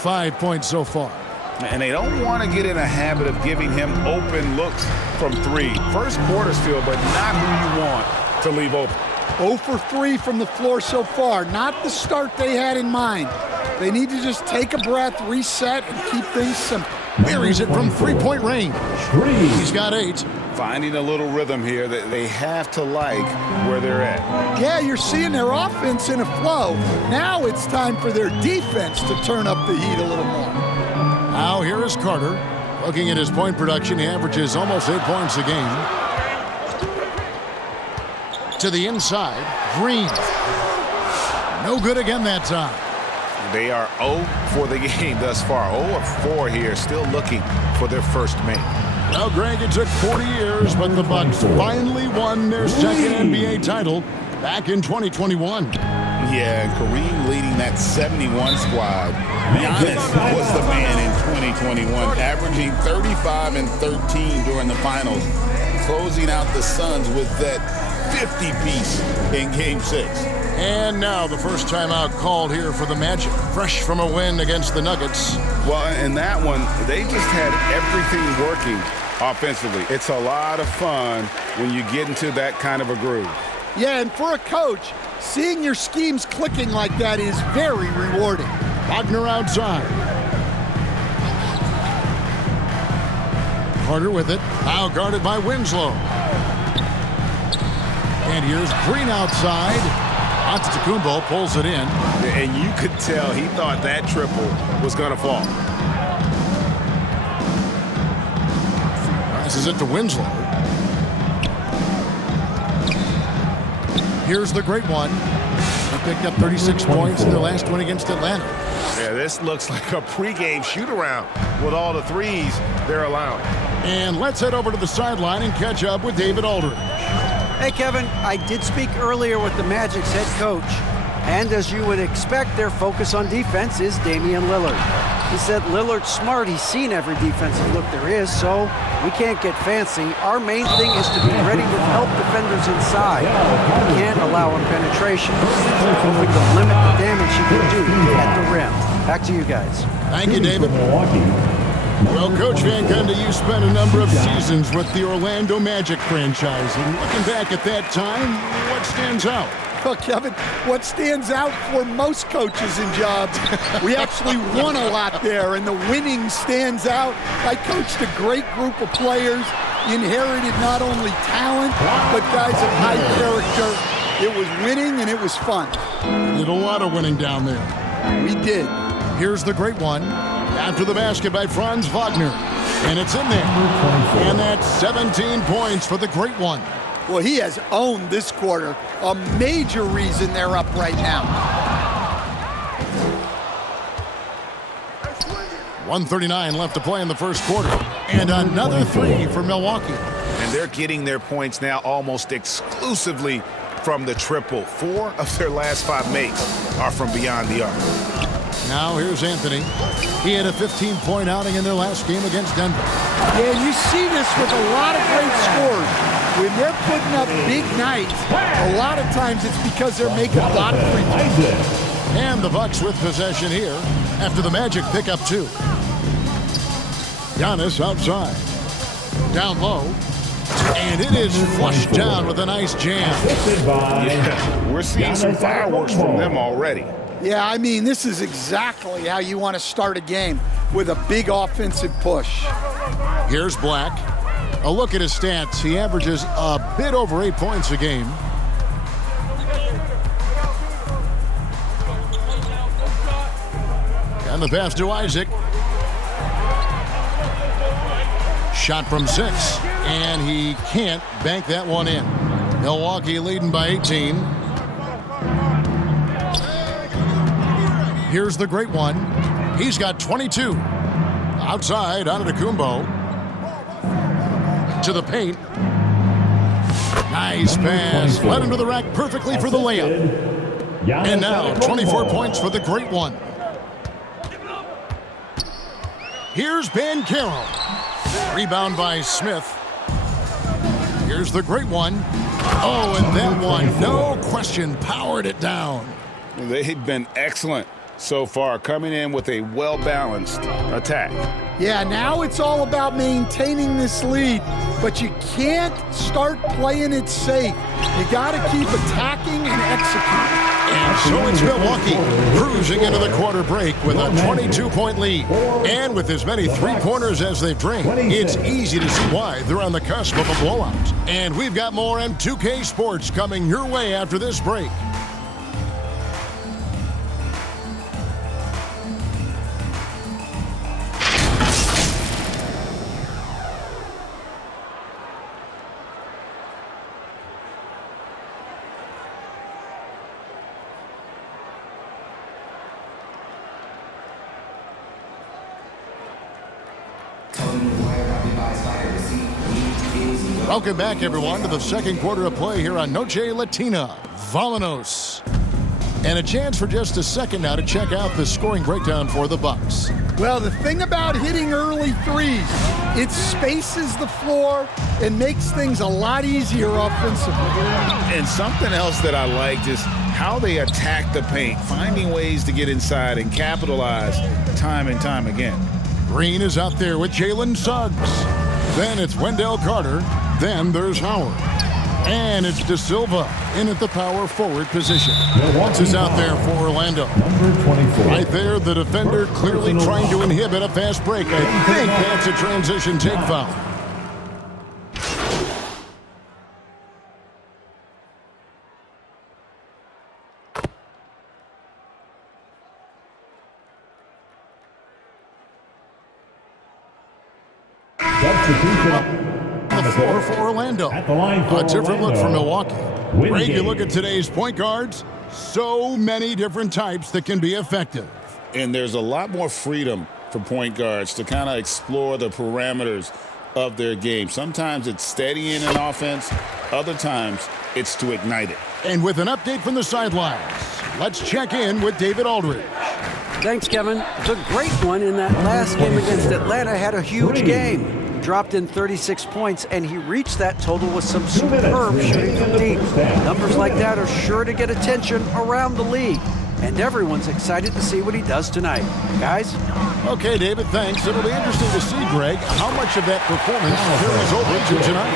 5 points so far. And they don't want to get in a habit of giving him open looks from three. First quarter still, but not who you want to leave open. 0 for 3 from the floor so far. Not the start they had in mind. They need to just take a breath, reset, and keep things simple. Buries it from three-point range. He's got 8. Finding a little rhythm here that they have to like where they're at. Yeah, you're seeing their offense in a flow. Now it's time for their defense to turn up the heat a little more. Now here is Carter. Looking at his point production, he averages almost 8 points a game. To the inside, Green. No good again that time. They are 0 for the game thus far. 0 of 4 here, still looking for their first make. Well, Greg, it took 40 years, but the Bucks finally won their second NBA title back in 2021. Yeah, and Kareem leading that 71 squad. Giannis was the man in 2021, averaging 35 and 13 during the finals, closing out the Suns with that 50-piece in Game 6. And now the first timeout called here for the Magic, fresh from a win against the Nuggets. Well, in that one, they just had everything working offensively. It's a lot of fun when you get into that kind of a groove. Yeah, and for a coach, seeing your schemes clicking like that is very rewarding. Wagner outside. Carter with it. Now guarded by Winslow. And here's Green outside. Antetokounmpo pulls it in. And you could tell he thought that triple was going to fall. Passes it to Winslow. Here's the great one. He picked up 36 points in their last win against Atlanta. Yeah, this looks like a pregame shoot-around with all the threes they're allowing. And let's head over to the sideline and catch up with David Aldridge. Hey, Kevin, I did speak earlier with the Magic's head coach, and as you would expect, their focus on defense is Damian Lillard. He said Lillard's smart. He's seen every defensive look there is, so we can't get fancy. Our main thing is to be ready to help defenders inside. We can't allow him penetration. If we can limit the damage he can do at the rim. Back to you guys. Thank you, David. Well, Coach Van Gundy, you spent a number of seasons with the Orlando Magic franchise. And looking back at that time, what stands out? Well, Kevin, what stands out for most coaches and jobs, we actually won a lot there, and the winning stands out. I coached a great group of players, inherited not only talent, but guys of high character. It was winning, and it was fun. Did a lot of winning down there. We did. Here's the great one. After the basket by Franz Wagner. And it's in there. And that's 17 points for the great one. Well, he has owned this quarter. A major reason they're up right now. 1:39 left to play in the first quarter. And another three for Milwaukee. And they're getting their points now almost exclusively from the triple. 4 of their last 5 makes are from beyond the arc. Now here's Anthony. He had a 15-point outing in their last game against Denver. Yeah, you see this with a lot of great scores. When they're putting up big nights, a lot of times it's because they're making a lot of free throws. And the Bucks with possession here after the Magic pick up 2. Giannis outside. Down low. And it is flushed down with a nice jam. Yeah, we're seeing some fireworks from them already. Yeah, I mean, this is exactly how you want to start a game, with a big offensive push. Here's Black. A look at his stats. He averages a bit over 8 points a game. And the pass to Isaac. Shot from 6. And he can't bank that one in. Milwaukee leading by 18. Here's the great one. He's got 22. Outside, Antetokounmpo. To the paint. Nice pass. Led into the rack perfectly for the layup. And now 24 points for the great one. Here's Banchero. Rebound by Smith. Here's the great one. Oh, and that one, no question, powered it down. They've been excellent so far, coming in with a well-balanced attack. Yeah, now it's all about maintaining this lead, but you can't start playing it safe. You got to keep attacking and executing. And so it's Milwaukee cruising into the quarter break with a 22-point lead. And with as many three-pointers as they've drained, it's easy to see why they're on the cusp of a blowout. And we've got more M2K Sports coming your way after this break. Welcome back, everyone, to the second quarter of play here on Noche Latina. Vámonos. And a chance for just a second now to check out the scoring breakdown for the Bucks. Well, the thing about hitting early threes, it spaces the floor and makes things a lot easier offensively. And something else that I liked is how they attack the paint, finding ways to get inside and capitalize time and time again. Green is out there with Jalen Suggs. Then it's Wendell Carter. Then there's Howard. And it's De Silva in at the power forward position. Watts is out there for Orlando. Number 24. Right there, the defender clearly trying to inhibit a fast break. I think that's a transition take foul. Substitution. The floor for Orlando. At the line for A different look Orlando. for Milwaukee. Win Greg, you game. look at today's point guards, so many different types that can be effective. And there's a lot more freedom for point guards to kind of explore the parameters of their game. Sometimes it's steadying an offense. Other times it's to ignite it. And with an update from the sidelines, let's check in with David Aldridge. Thanks, Kevin. The great one in that last game against Atlanta had a huge game. Dropped in 36 points, and he reached that total with some superb shooting from deep. Numbers like that are sure to get attention around the league, and everyone's excited to see what he does tonight. Guys? Okay, David, thanks. It'll be interesting to see, Greg, how much of that performance carries over into tonight.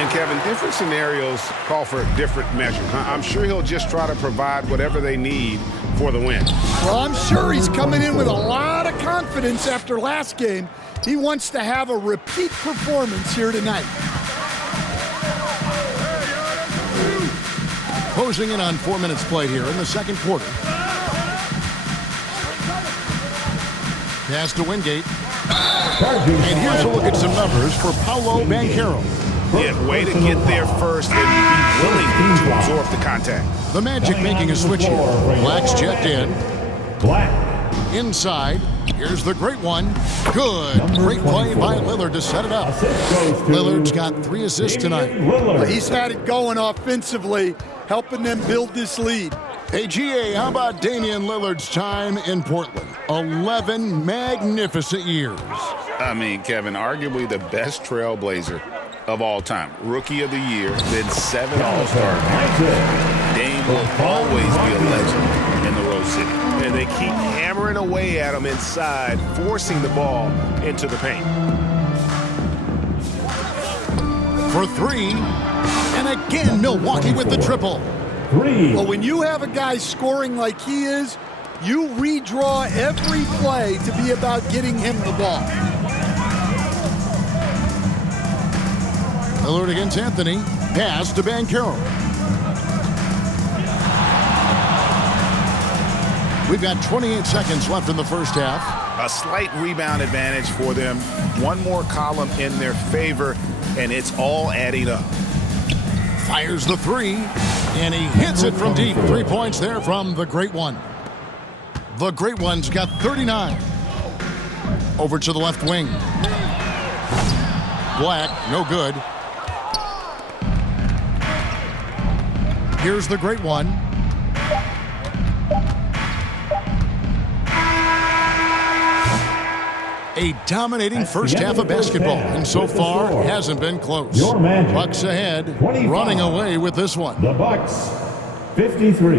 And Kevin, different scenarios call for different measures. I'm sure he'll just try to provide whatever they need for the win. Well, I'm sure he's coming in with a lot of confidence after last game. He wants to have a repeat performance here tonight. Closing in on 4 minutes played here in the second quarter. Pass to Wingate. And here's a look at some numbers for Paolo Banchero. Yeah, way to get there first and be willing to absorb the contact. The Magic making a switch here. Black's checked in. Black. Inside. Here's the great one. Good. Great play by Lillard to set it up. Lillard's got 3 assists tonight. Well, he's had it going offensively, helping them build this lead. Hey, GA, how about Damian Lillard's time in Portland? 11 magnificent years. I mean, Kevin, arguably the best trailblazer of all time. Rookie of the year, then 7 All-Star games. Dame will always be a legend in the Rose City. And they keep hammering away at him inside, forcing the ball into the paint. For 3. And again, Milwaukee with the triple. 3. But when you have a guy scoring like he is, you redraw every play to be about getting him the ball. Lillard against Anthony. Pass to Banchero. We've got 28 seconds left in the first half. A slight rebound advantage for them. One more column in their favor, and it's all adding up. Fires the 3, and he hits it from deep. 3 points there from the Great One. The Great One's got 39. Over to the left wing. Black, no good. Here's the Great One. A dominating first half of basketball, and so far hasn't been close. Your Magic. Bucks ahead, 25. running away with this one. The Bucks. 53.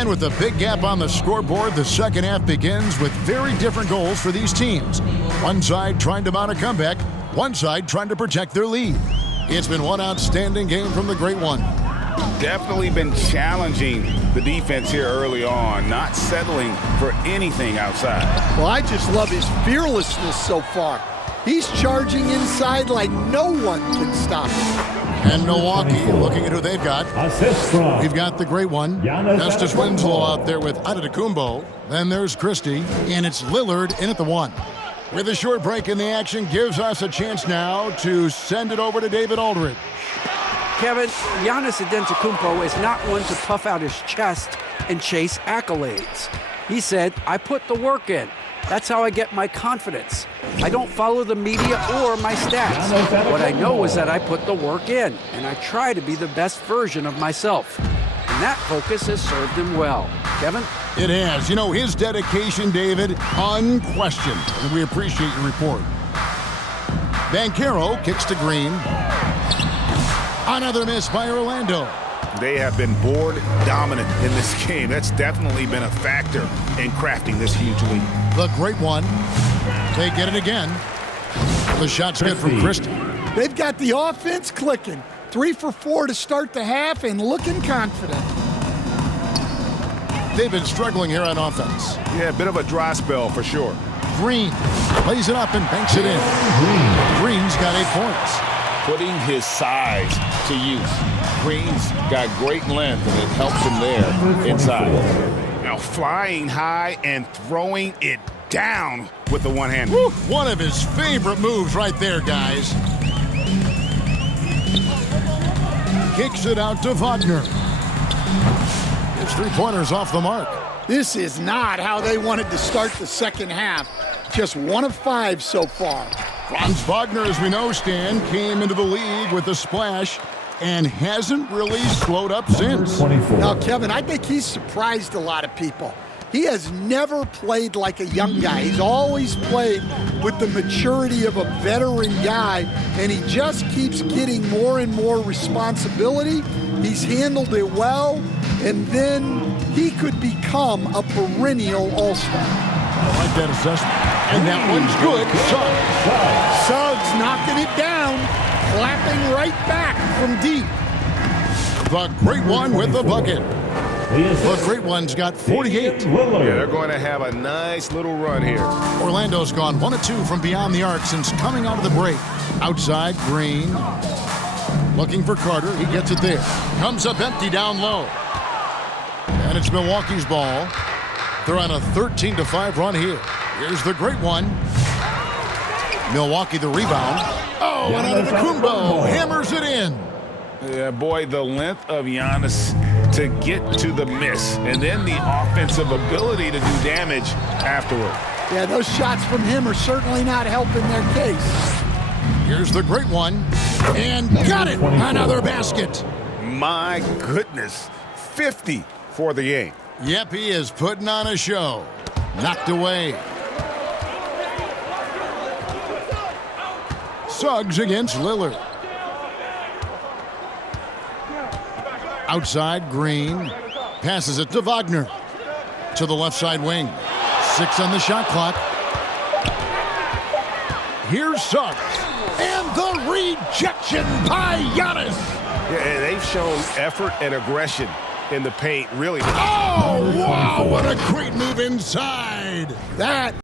And with a big gap on the scoreboard, the second half begins with very different goals for these teams. One side trying to mount a comeback, one side trying to protect their lead. It's been one outstanding game from the Great One. Definitely been challenging the defense here early on, not settling for anything outside. Well, I just love his fearlessness so far. He's charging inside like no one can stop him. And Milwaukee looking at who they've got. Assist from We've got the Great One, Giannis Justice Antetokounmpo. Winslow out there with Antetokounmpo. Then there's Christie, and it's Lillard in at the 1. With a short break in the action, gives us a chance now to send it over to David Aldridge. Kevin, Giannis Antetokounmpo is not one to puff out his chest and chase accolades. He said, I put the work in. That's how I get my confidence. I don't follow the media or my stats. What I know is that I put the work in, and I try to be the best version of myself. And that focus has served him well. Kevin? It has. You know, his dedication, David, unquestioned. And we appreciate your report. Banchero kicks to Green. Another miss by Orlando. They have been board dominant in this game. That's definitely been a factor in crafting this huge lead. The Great One. They get it again. The shot's good from Christie. They've got the offense clicking. 3 for 4 to start the half and looking confident. They've been struggling here on offense. Yeah, a bit of a dry spell for sure. Green lays it up and banks it in. Green's got 8 points. Putting his size to use. Green's got great length, and it helps him there inside. Now flying high and throwing it down with the one hand. Woo, one of his favorite moves right there, guys. Kicks it out to Wagner. His 3-pointers off the mark. This is not how they wanted to start the second half. Just 1 of 5 so far. Franz Wagner, as we know, Stan, came into the league with a splash and hasn't really slowed up since. 24. Now, Kevin, I think he's surprised a lot of people. He has never played like a young guy. He's always played with the maturity of a veteran guy, and he just keeps getting more and more responsibility. He's handled it well, and then he could become a perennial all-star. I like that assessment. And that one's good. Suggs knocking it down, clapping right back from deep. The Great One with the bucket. The The assist. Great One's got 48. Lillard. Yeah, they're going to have a nice little run here. Orlando's gone 1 of 2 from beyond the arc since coming out of the break. Outside, Green. Looking for Carter. He gets it there. Comes up empty down low. And it's Milwaukee's ball. They're on a 13-5 run here. Here's the Great One. Milwaukee the rebound. Oh, and Antetokounmpo hammers it in. Yeah, boy, the length of Giannis to get to the miss, and then the offensive ability to do damage afterward. Yeah, those shots from him are certainly not helping their case. Here's the Great One. And got it. Another basket. My goodness, 50 for the game. Yep, he is putting on a show. Knocked away. Suggs against Lillard. Outside, Green. Passes it to Wagner. To the left side wing. 6 on the shot clock. Here's Suggs. And the rejection by Giannis. Yeah, they've shown effort and aggression in the paint, really. Oh, wow, what a great move inside. That